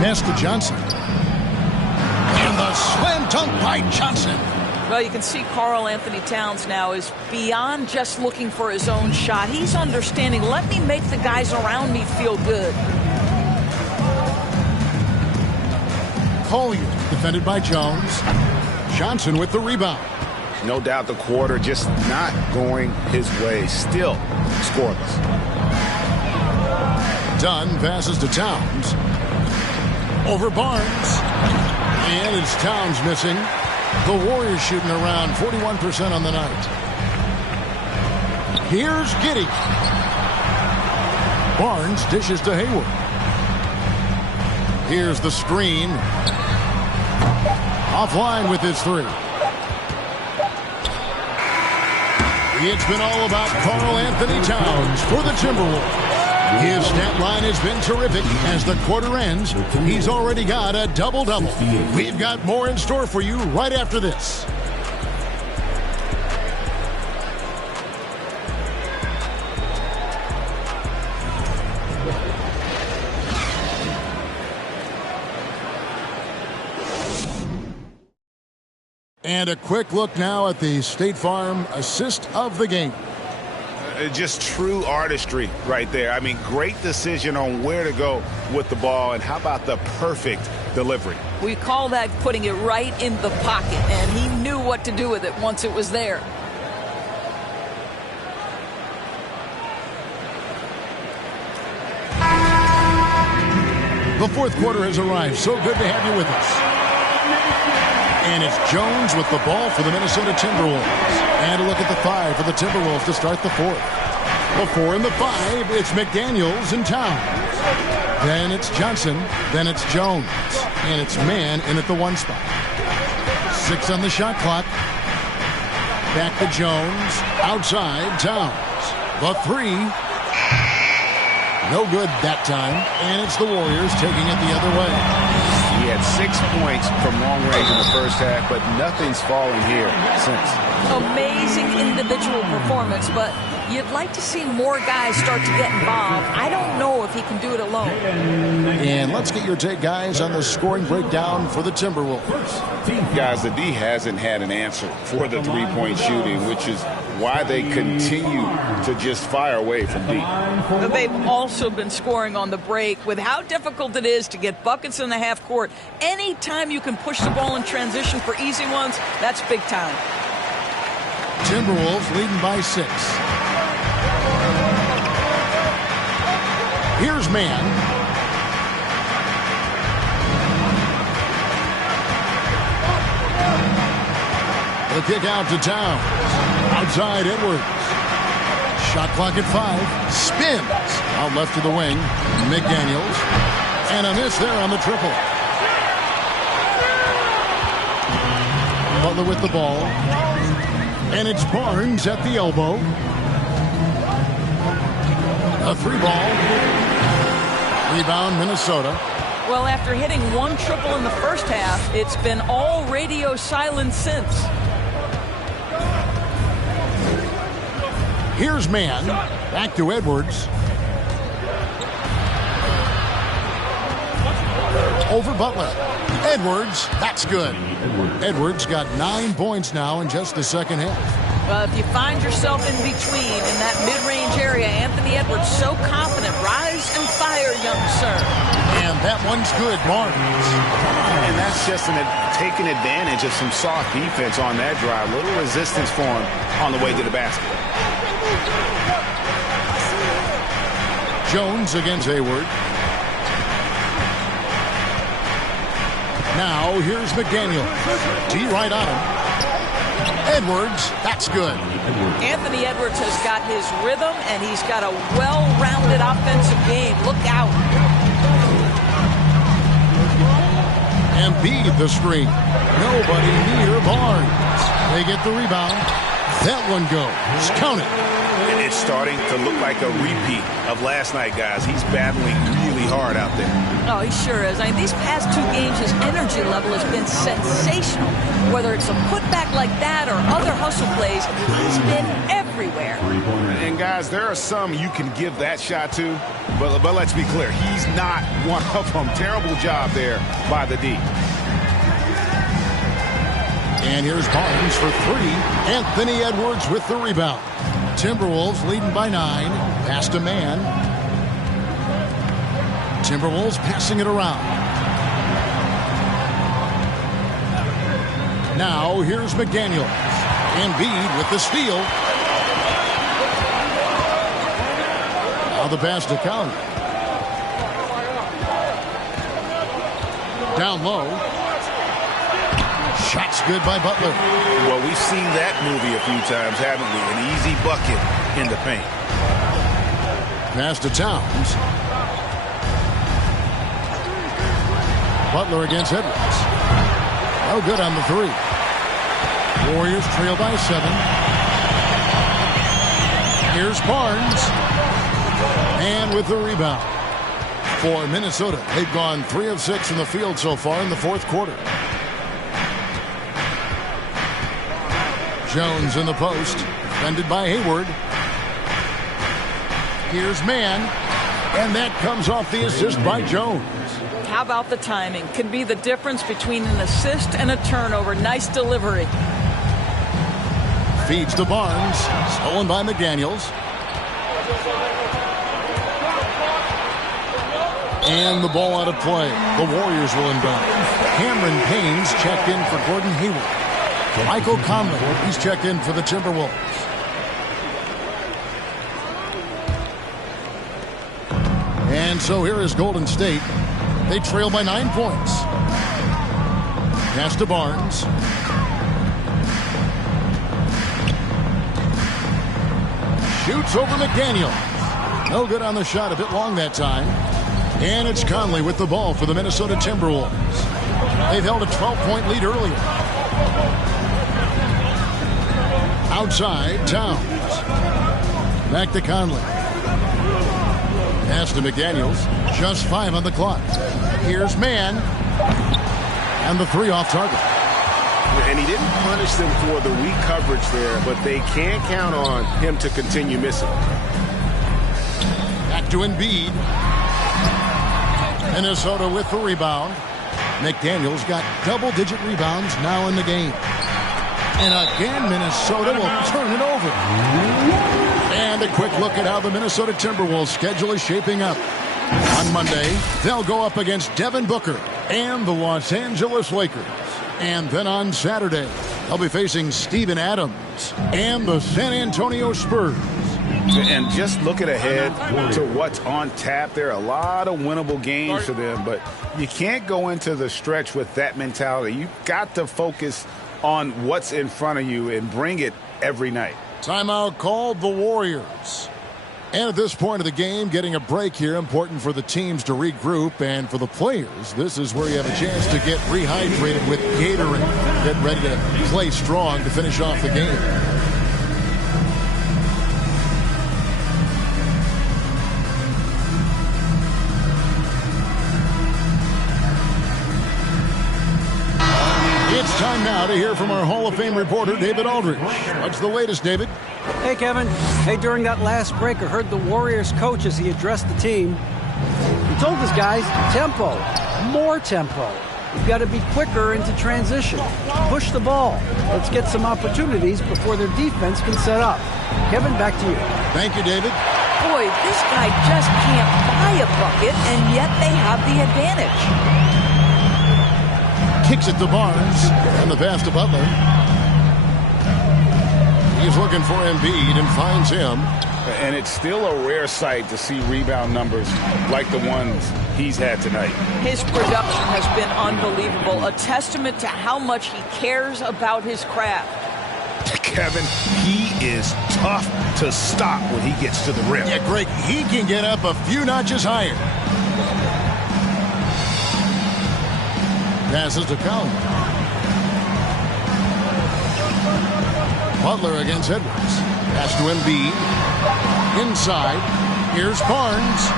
Pass to Johnson. And the slam dunk by Johnson. Well, you can see Karl Anthony Towns now is beyond just looking for his own shot. He's understanding, let me make the guys around me feel good. Collier defended by Jones. Johnson with the rebound. No doubt the quarter just not going his way. Still scoreless. Dunn passes to Towns. Over Barnes. And it's Towns missing. The Warriors shooting around 41% on the night. Here's Giddey. Barnes dishes to Hayward. Here's the screen. Offline with his 3. It's been all about Karl Anthony Towns for the Timberwolves. His stat line has been terrific. As the quarter ends, he's already got a double-double. We've got more in store for you right after this. And a quick look now at the State Farm assist of the game. Just true artistry right there. I mean, great decision on where to go with the ball, and how about the perfect delivery? We call that putting it right in the pocket, and he knew what to do with it once it was there. The fourth quarter has arrived. So good to have you with us. And it's Jones with the ball for the Minnesota Timberwolves. And a look at the 5 for the Timberwolves to start the fourth. The 4 and the 5, it's McDaniels and Towns. Then it's Johnson. Then it's Jones. And it's Mann in at the 1 spot. 6 on the shot clock. Back to Jones. Outside, Towns. The 3. No good that time. And it's the Warriors taking it the other way. He had 6 points from long range in the first half, but nothing's fallen here since. Amazing individual performance, but you'd like to see more guys start to get involved. I don't know if he can do it alone. And let's get your take, guys, on the scoring breakdown for the Timberwolves. Guys, the D hasn't had an answer for the three-point shooting, which is why they continue to just fire away from deep. They've also been scoring on the break. With how difficult it is to get buckets in the half court, anytime you can push the ball in transition for easy ones, that's big time. Timberwolves leading by 6. Here's Mann. The kick out to Towns. Outside Edwards. Shot clock at 5. Spins. Out left to the wing. McDaniels. And a miss there on the triple. Butler with the ball. And it's Barnes at the elbow. A 3-ball. Rebound, Minnesota. Well, after hitting one triple in the first half, it's been all radio silence since. Here's Mann. Back to Edwards. Over Butler. Edwards, that's good. Edwards got 9 points now in just the second half. Well, if you find yourself in between in that mid-range area, Anthony Edwards so confident. Rise and fire, young sir. And that one's good, Barnes. And that's just taking advantage of some soft defense on that drive. Little resistance for him on the way to the basket. Jones against Hayward. Now here's McDaniel. D right on him. Edwards, that's good. Anthony Edwards has got his rhythm, and he's got a well-rounded offensive game. Look out. Embiid the screen. Nobody near Barnes. They get the rebound. That one goes. Count it. It's starting to look like a repeat of last night, guys. He's battling really hard out there. Oh, he sure is. I mean, these past 2 games, his energy level has been sensational. Whether it's a putback like that or other hustle plays, he's been everywhere. And, guys, there are some you can give that shot to, but let's be clear. He's not one of them. Terrible job there by the D. And here's Barnes for 3. Anthony Edwards with the rebound. Timberwolves leading by 9. Pass to Mann. Timberwolves passing it around. Now here's McDaniel. Embiid with the steal. Now the pass to Conley. Down low. Shot's good by Butler. Well, we've seen that movie a few times, haven't we? An easy bucket in the paint. Pass to Towns. Butler against Edwards. No good on the 3. Warriors trail by 7. Here's Barnes. And with the rebound. For Minnesota, they've gone 3 of 6 in the field so far in the fourth quarter. Jones in the post, defended by Hayward. Here's Mann, and that comes off the assist by Jones. How about the timing? Can be the difference between an assist and a turnover. Nice delivery. Feeds to Barnes, stolen by McDaniels. And the ball out of play. The Warriors will inbound. Cameron Payne's checked in for Gordon Hayward. Michael Conley, he's checked in for the Timberwolves. And so here is Golden State. They trail by 9 points. Pass to Barnes. Shoots over McDaniel. No good on the shot, a bit long that time. And it's Conley with the ball for the Minnesota Timberwolves. They've held a 12-point lead earlier. Outside, Towns. Back to Conley. Pass to McDaniels. Just 5 on the clock. Here's Mann. And the 3 off target. And he didn't punish them for the weak coverage there, but they can't count on him to continue missing. Back to Embiid. Minnesota with the rebound. McDaniels got double-digit rebounds now in the game. And again, Minnesota will turn it over. And a quick look at how the Minnesota Timberwolves schedule is shaping up. On Monday, they'll go up against Devin Booker and the Los Angeles Lakers. And then on Saturday, they'll be facing Steven Adams and the San Antonio Spurs. And just looking ahead to what's on tap, there are a lot of winnable games for them, but you can't go into the stretch with that mentality. You've got to focus on what's in front of you and bring it every night. Timeout called the Warriors. And at this point of the game, getting a break here, important for the teams to regroup, and for the players, this is where you have a chance to get rehydrated with Gatorade. Get ready to play strong to finish off the game. It's time now to hear from our Hall of Fame reporter, David Aldridge. What's the latest, David? Hey, Kevin. Hey, during that last break, I heard the Warriors coach as he addressed the team. He told his guys, tempo, more tempo. You've got to be quicker into transition. Push the ball. Let's get some opportunities before their defense can set up. Kevin, back to you. Thank you, David. Boy, this guy just can't buy a bucket, and yet they have the advantage. Kicks it to Barnes, and the pass to Butler. He's looking for Embiid and finds him. And it's still a rare sight to see rebound numbers like the ones he's had tonight. His production has been unbelievable, a testament to how much he cares about his craft. Kevin, he is tough to stop when he gets to the rim. Yeah, Greg, he can get up a few notches higher. Passes to Conley. Butler against Edwards. Pass to Embiid. Inside. Here's Barnes.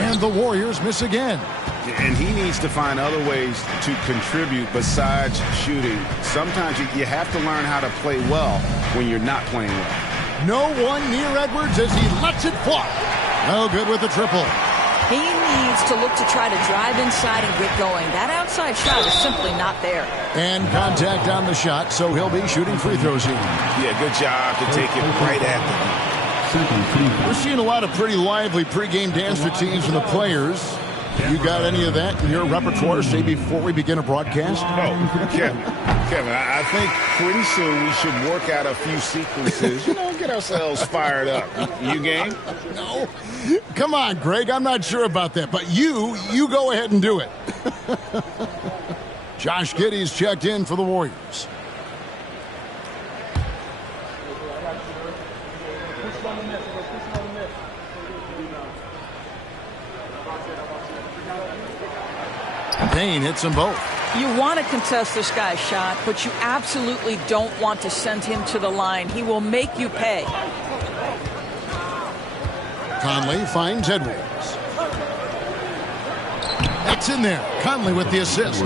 And the Warriors miss again. And he needs to find other ways to contribute besides shooting. Sometimes you have to learn how to play well when you're not playing well. No one near Edwards as he lets it fly. No good with the triple. He needs to look to try to drive inside and get going. That outside shot is simply not there. And contact on the shot, so he'll be shooting free throws here. Yeah, good job to take it right at them. We're seeing a lot of pretty lively pregame dance routines from the players. You got any of that in your repertoire, say, before we begin a broadcast? Oh, Kevin, I think pretty soon we should work out a few sequences, get ourselves fired up. You game? No. Come on, Greg, I'm not sure about that, but you go ahead and do it. Josh Giddey's checked in for the Warriors. Payne hits them both. You want to contest this guy's shot, but you absolutely don't want to send him to the line. He will make you pay. Conley finds Edwards. That's in there. Conley with the assist.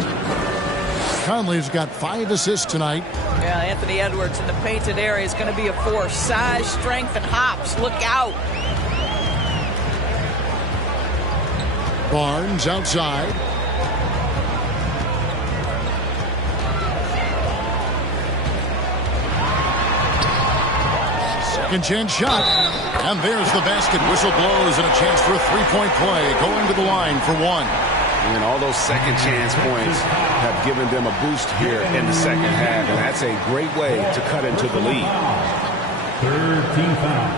Conley's got 5 assists tonight. Yeah, Anthony Edwards in the painted area is going to be a force. Size, strength, and hops. Look out. Barnes outside. Second chance shot. And there's the basket. Whistle blows and a chance for a three-point play. Going to the line for one. And all those second chance points have given them a boost here in the second half. And that's a great way to cut into the lead. Third team foul.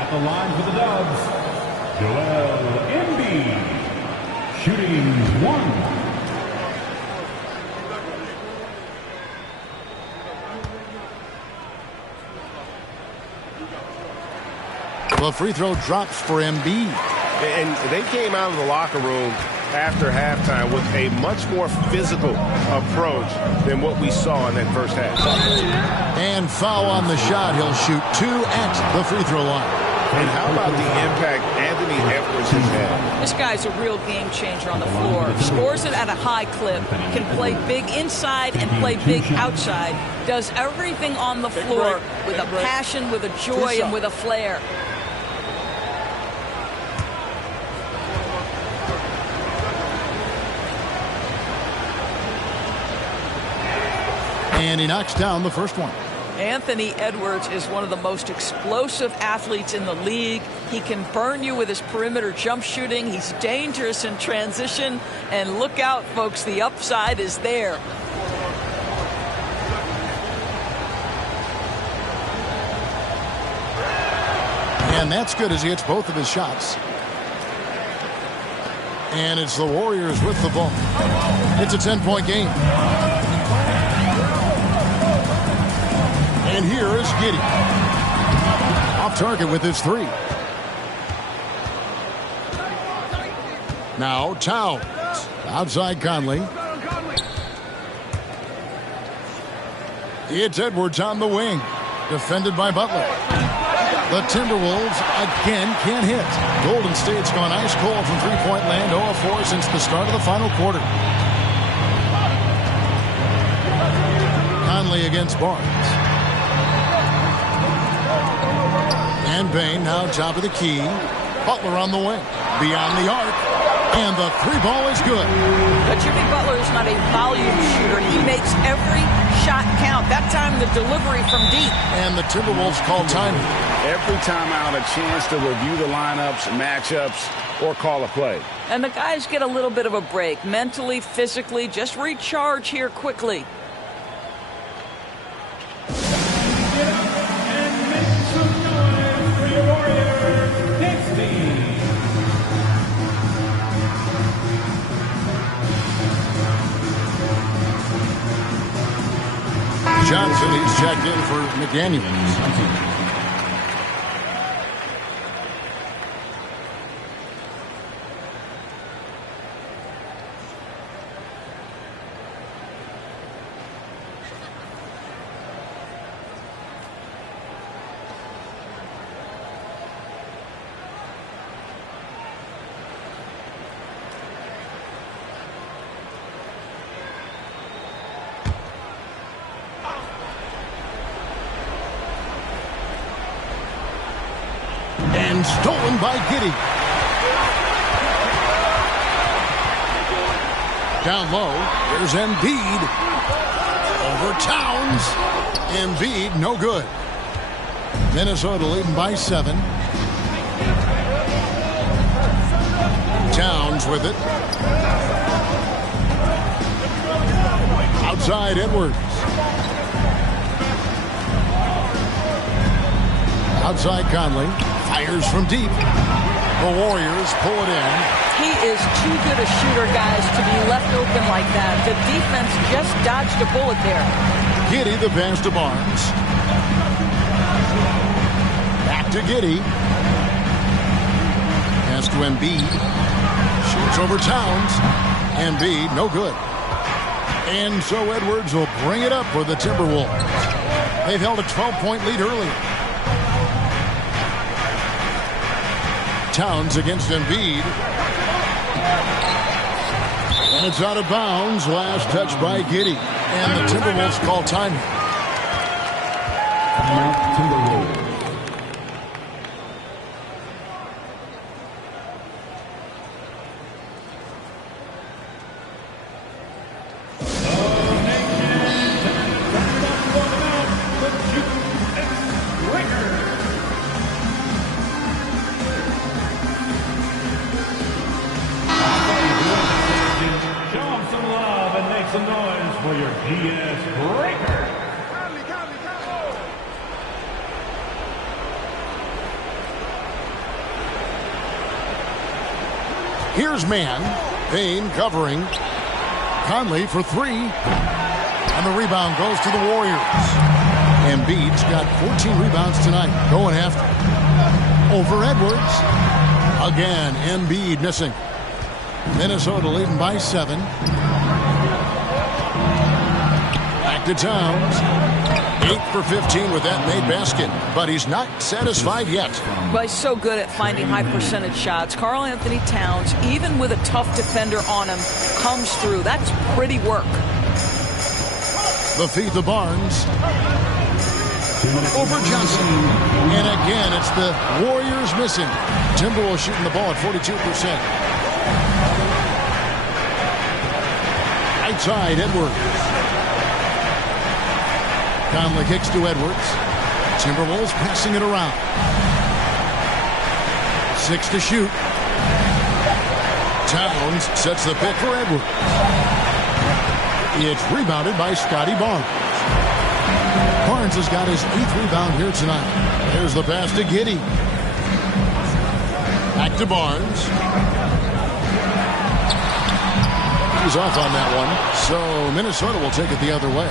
At the line for the Dubs, Joel Embiid. Shooting 1. The free throw drops for Embiid. And they came out of the locker room after halftime with a much more physical approach than what we saw in that first half. And foul on the shot. He'll shoot 2 at the free throw line. And how about the impact Anthony Edwards has had? This guy's a real game changer on the floor. Scores it at a high clip. Can play big inside and play big outside. Does everything on the floor with a passion, with a joy, and with a flair. And he knocks down the first one. Anthony Edwards is one of the most explosive athletes in the league. He can burn you with his perimeter jump shooting. He's dangerous in transition. And look out, folks, the upside is there. And that's good as he hits both of his shots. And it's the Warriors with the ball. It's a 10-point game. And here is Giddey. Off target with his 3. Now Towns. Outside Conley. It's Edwards on the wing. Defended by Butler. The Timberwolves again can't hit. Golden State's gone ice cold from three-point land, 0 of 4 since the start of the final quarter. Conley against Barnes. And Bain now top of the key. Butler on the wing. Beyond the arc. And the three ball is good. But Jimmy Butler is not a volume shooter. He makes every shot count. That time the delivery from deep. And the Timberwolves call time. Every time out, a chance to review the lineups, matchups, or call a play. And the guys get a little bit of a break. Mentally, physically, just recharge here quickly. Johnson, he's checked in for McDaniels. And stolen by Giddey. Down low, there's Embiid. Over Towns. Embiid, no good. Minnesota leading by 7. Towns with it. Outside Edwards. Outside Conley. Fires from deep. The Warriors pull it in. He is too good a shooter, guys, to be left open like that. The defense just dodged a bullet there. Giddey, the pass to Barnes. Back to Giddey. Pass to Embiid. Shoots over Towns. Embiid, no good. And so Edwards will bring it up for the Timberwolves. They've held a 12-point lead earlier. Towns against Embiid. And it's out of bounds. Last touch by Giddey. And the Timberwolves call time. Timberwolves. Here's man. Payne covering. Conley for 3. And the rebound goes to the Warriors. Embiid's got 14 rebounds tonight. Going after. Over Edwards. Again, Embiid missing. Minnesota leading by 7. Back to Towns. 8 for 15 with that made basket. But he's not satisfied yet. But he's so good at finding high percentage shots. Karl Anthony Towns, even with a tough defender on him, comes through. That's pretty work. The feed to Barnes. Over Johnson. And again, it's the Warriors missing. Timberwolves shooting the ball at 42%. Outside, Edwards. Conley kicks to Edwards. Timberwolves passing it around. 6 to shoot. Towns sets the pick for Edwards. It's rebounded by Scotty Barnes. Barnes has got his 8th rebound here tonight. There's the pass to Giddey. Back to Barnes. He's off on that one. So Minnesota will take it the other way.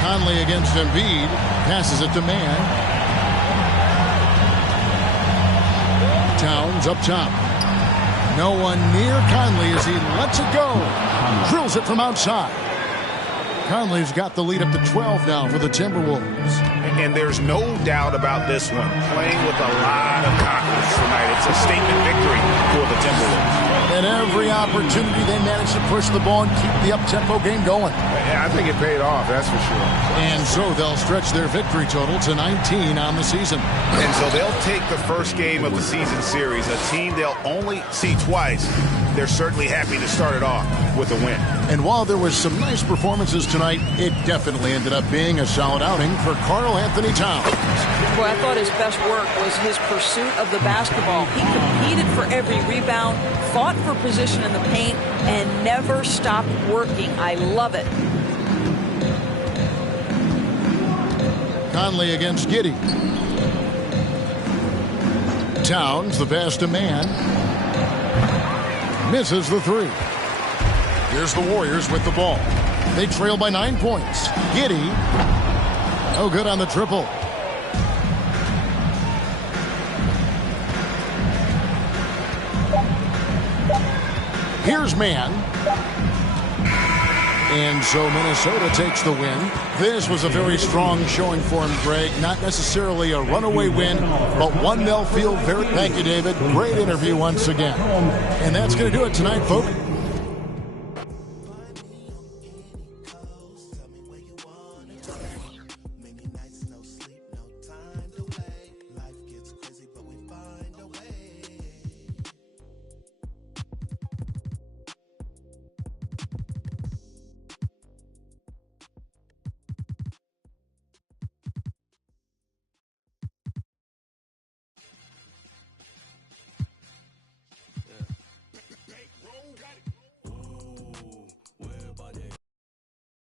Conley against Embiid. Passes it to man. Towns up top. No one near Conley as he lets it go. Drills it from outside. Conley's got the lead up to 12 now for the Timberwolves. And there's no doubt about this one. Playing with a lot of confidence tonight. It's a statement victory for the Timberwolves. At every opportunity, they managed to push the ball and keep the up-tempo game going. Yeah, I think it paid off, that's for sure. And so they'll stretch their victory total to 19 on the season. And so they'll take the first game of the season series, a team they'll only see twice. They're certainly happy to start it off with a win. And while there was some nice performances tonight, it definitely ended up being a solid outing for Karl Anthony Towns. Boy, I thought his best work was his pursuit of the basketball. He competed for every rebound, fought for position in the paint, and never stopped working. I love it. Conley against Giddey. Towns, the best of man, misses the three. Here's the Warriors with the ball. They trail by 9 points. Giddey, no good on the triple. Here's man. And so Minnesota takes the win. This was a very strong showing for him, Greg. Not necessarily a runaway win, but one they'll feel very... Thank you, David. Great interview once again. And that's going to do it tonight, folks.